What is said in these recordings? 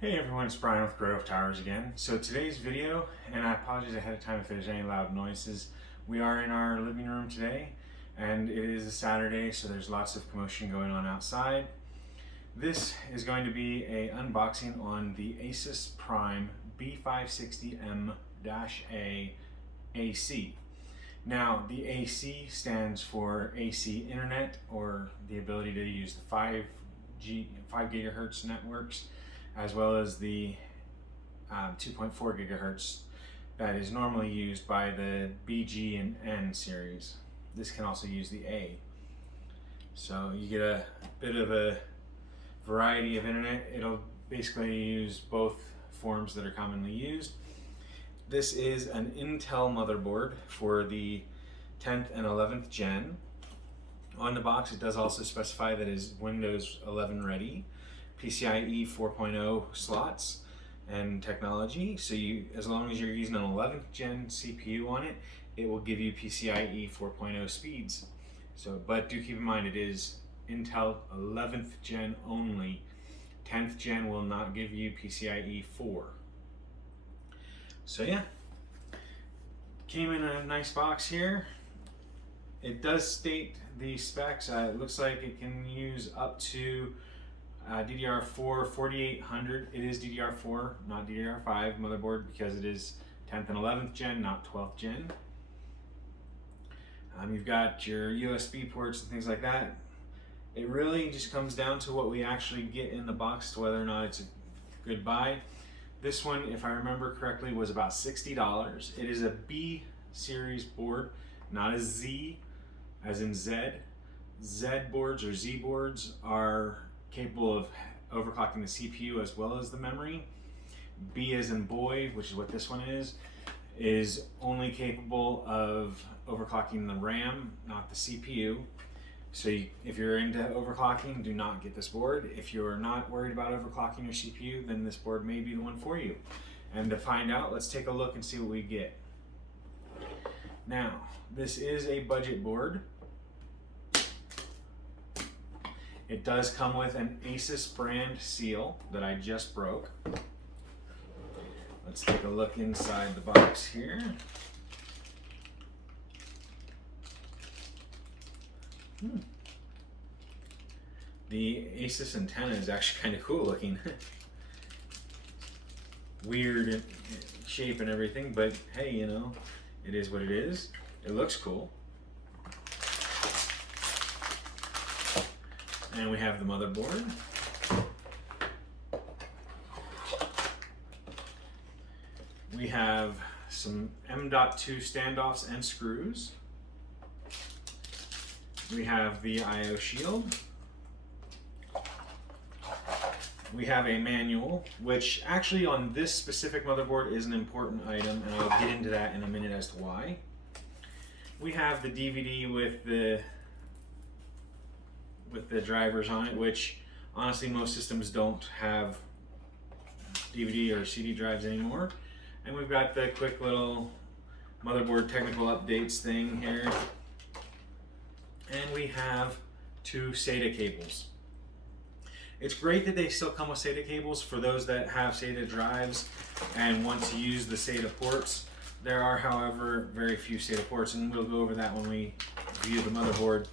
Hey everyone, it's Brian with GreyWolf Towers again. So today's video, and I apologize ahead of time if there's any loud noises, we are in our living room today and it is a Saturday, so there's lots of commotion going on outside. This is going to be a unboxing on the Asus Prime B560M-A AC. Now the AC stands for AC Internet, or the ability to use the 5 gigahertz networks, as well as the 2.4 gigahertz that is normally used by the BG and N series. This can also use the A. So you get a bit of a variety of internet. It'll basically use both forms that are commonly used. This is an Intel motherboard for the 10th and 11th gen. On the box it does also specify that it is Windows 11 ready, PCIe 4.0 slots and technology. So as long as you're using an 11th gen CPU on it, it will give you PCIe 4.0 speeds. But do keep in mind it is Intel 11th gen only. 10th gen will not give you PCIe 4. So yeah, came in a nice box here. It does state the specs. It looks like it can use up to DDR4 4800. It is DDR4, not DDR5 motherboard, because it is 10th and 11th gen, not 12th gen. You've got your USB ports and things like that. It really just comes down to what we actually get in the box to whether or not it's a good buy. This one, if I remember correctly, was about $60. It is a B series board, not a Z as in Z. Z boards or Z boards are capable of overclocking the CPU as well as the memory. B as in boy, which is what this one is only capable of overclocking the RAM, not the CPU. So if you're into overclocking, do not get this board. If you're not worried about overclocking your CPU, then this board may be the one for you. And to find out, let's take a look and see what we get. Now, this is a budget board. It does come with an Asus brand seal that I just broke. Let's take a look inside the box here. The Asus antenna is actually kind of cool looking. Weird shape and everything, but hey, you know, it is what it is. It looks cool. And we have the motherboard. We have some M.2 standoffs and screws. We have the I/O shield. We have a manual, which actually on this specific motherboard is an important item, and I'll get into that in a minute as to why. We have the DVD with the drivers on it, which honestly most systems don't have DVD or CD drives anymore. And we've got the quick little motherboard technical updates thing here. And we have 2 SATA cables. It's great that they still come with SATA cables for those that have SATA drives and want to use the SATA ports. There are, however, very few SATA ports, and we'll go over that when we view the motherboard.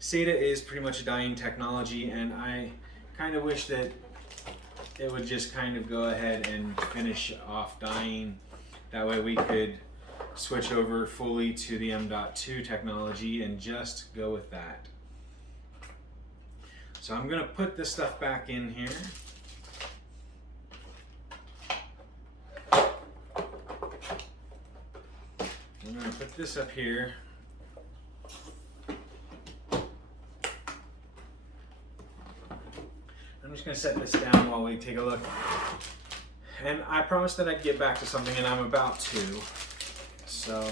SATA is pretty much a dying technology, and I kind of wish that it would just kind of go ahead and finish off dying. That way we could switch over fully to the M.2 technology and just go with that. So I'm going to put this stuff back in here. I'm going to put this up here. I'm just going to set this down while we take a look. And I promised that I'd get back to something, and I'm about to. So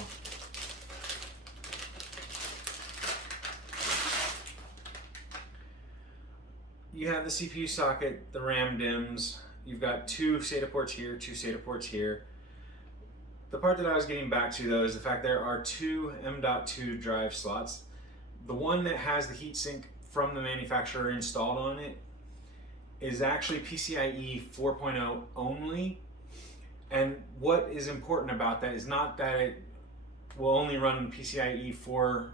you have the CPU socket, the RAM DIMMs. You've got 2 SATA ports here, 2 SATA ports here. The part that I was getting back to though is the fact there are 2 M.2 drive slots. The one that has the heatsink from the manufacturer installed on it is actually PCIe 4.0 only. And what is important about that is not that it will only run PCIe 4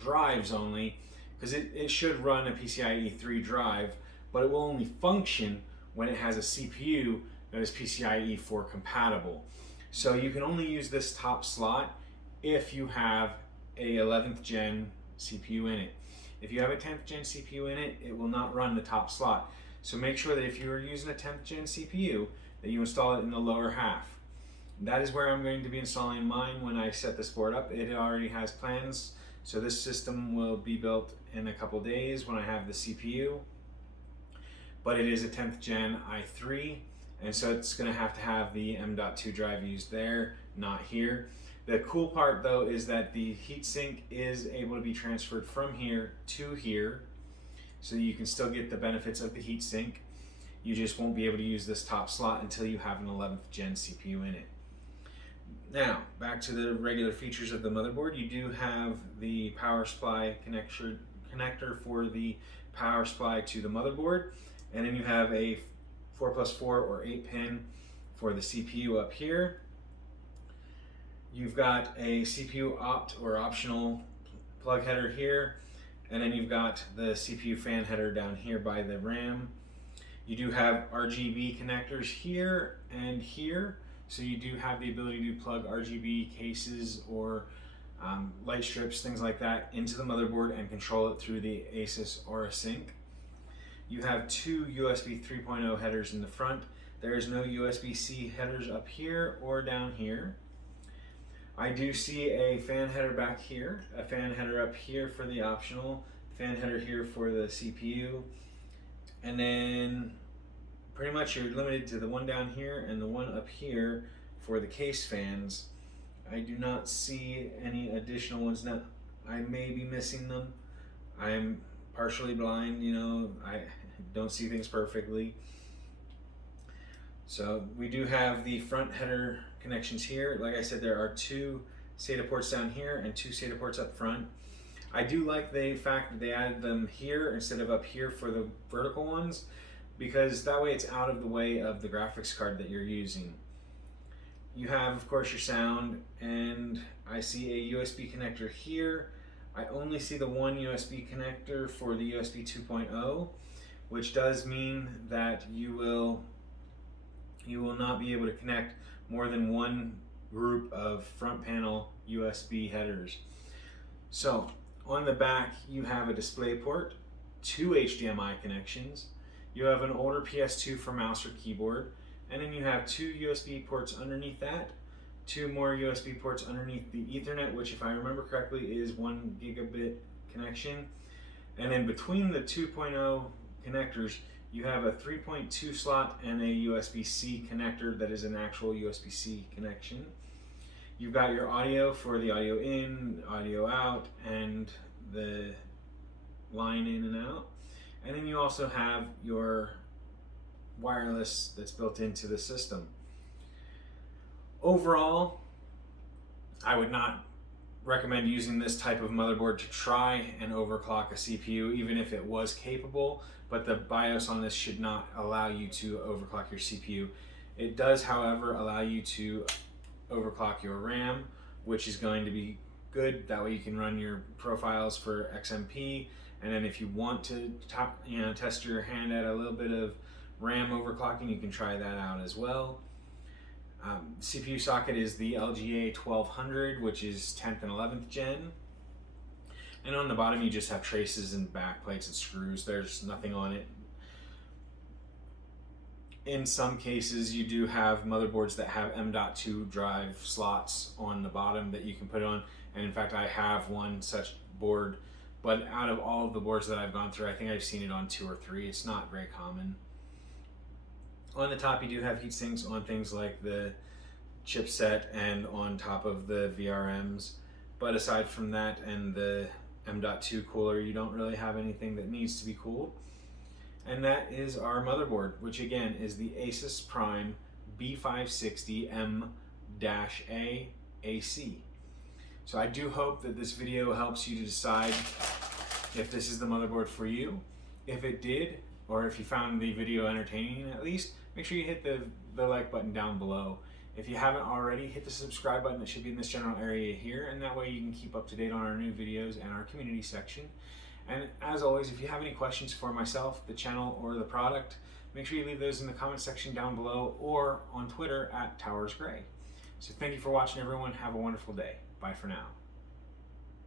drives only, because it should run a PCIe 3 drive, but it will only function when it has a CPU that is PCIe 4 compatible. So you can only use this top slot if you have a 11th gen CPU in it. If you have a 10th gen CPU in it, it will not run the top slot. So make sure that if you are using a 10th gen CPU, that you install it in the lower half. That is where I'm going to be installing mine when I set this board up. It already has plans, so this system will be built in a couple days when I have the CPU. But it is a 10th gen i3, and so it's going to have the M.2 drive used there, not here. The cool part though is that the heatsink is able to be transferred from here to here, so you can still get the benefits of the heatsink. You just won't be able to use this top slot until you have an 11th gen CPU in it. Now, back to the regular features of the motherboard. You do have the power supply connector for the power supply to the motherboard, and then you have a 4+4 or 8 pin for the CPU up here. You've got a CPU opt or optional plug header here, and then you've got the CPU fan header down here by the RAM. You do have RGB connectors here and here, so you do have the ability to plug RGB cases or light strips, things like that, into the motherboard and control it through the Asus Aura Sync. You have two USB 3.0 headers in the front. There is no USB-C headers up here or down here. I do see a fan header back here, a fan header up here for the optional, fan header here for the CPU, and then pretty much you're limited to the one down here and the one up here for the case fans. I do not see any additional ones. Now, I may be missing them. I'm partially blind, you know, I don't see things perfectly. So we do have the front header connections here. Like I said, there are two SATA ports down here and two SATA ports up front. I do like the fact that they added them here instead of up here for the vertical ones, because that way it's out of the way of the graphics card that you're using. You have, of course, your sound, and I see a USB connector here. I only see the one USB connector for the USB 2.0, which does mean that you will not be able to connect more than one group of front panel USB headers. So on the back you have a display port, two HDMI connections, you have an older PS2 for mouse or keyboard, and then you have two USB ports underneath that, two more USB ports underneath the Ethernet, which if I remember correctly is 1 gigabit connection. And then between the 2.0 connectors you have a 3.2 slot and a USB-C connector that is an actual USB-C connection. You've got your audio for the audio in, audio out, and the line in and out. And then you also have your wireless that's built into the system. Overall, I would not recommend using this type of motherboard to try and overclock a CPU, even if it was capable, but the BIOS on this should not allow you to overclock your CPU. It does, however, allow you to overclock your RAM, which is going to be good. That way you can run your profiles for XMP, and then if you want to test your hand at a little bit of RAM overclocking, you can try that out as well. CPU socket is the LGA 1200, which is 10th and 11th gen. And on the bottom you just have traces and back plates and screws. There's nothing on it. In some cases you do have motherboards that have M.2 drive slots on the bottom that you can put on, and in fact I have one such board, but out of all of the boards that I've gone through, I think I've seen it on 2 or 3. It's not very common. On the top you do have heat sinks on things like the chipset and on top of the VRMs, but aside from that and the M.2 cooler, you don't really have anything that needs to be cooled. And that is our motherboard, which again is the Asus Prime B560M-A AC. So I do hope that this video helps you to decide if this is the motherboard for you. If it did, or if you found the video entertaining at least, make sure you hit the like button down below. If you haven't already, hit the subscribe button that should be in this general area here, and that way you can keep up to date on our new videos and our community section. And as always, if you have any questions for myself, the channel, or the product, make sure you leave those in the comment section down below or on Twitter @TowersGrey. So thank you for watching, everyone. Have a wonderful day. Bye for now.